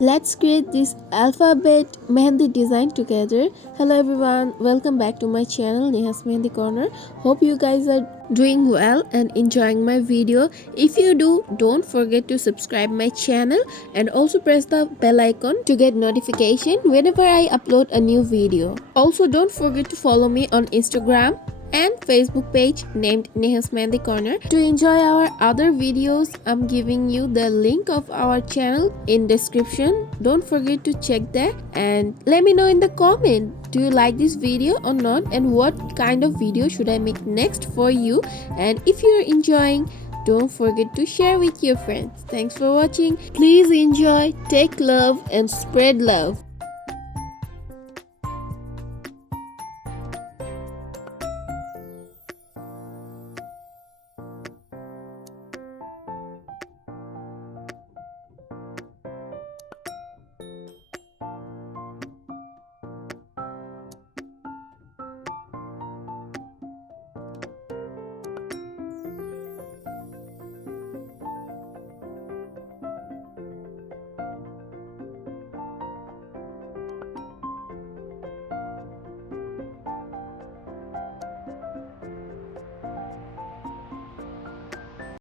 Let's create this alphabet Mehndi design together. Hello everyone, welcome back to my channel Neha's Mehndi Corner. Hope you guys are doing well and enjoying my video. If you do, don't forget to subscribe my channel and also press the bell icon to get notification whenever I upload a new video. Also don't forget to follow me on Instagram and Facebook page named Neha's Mehndi Corner. To enjoy our other videos, I'm giving you the link of our channel in description. Don't forget to check that and let me know in the comment, do you like this video or not, and what kind of video should I make next for you. And if you're enjoying, don't forget to share with your friends. Thanks for watching. Please enjoy, take love and spread love.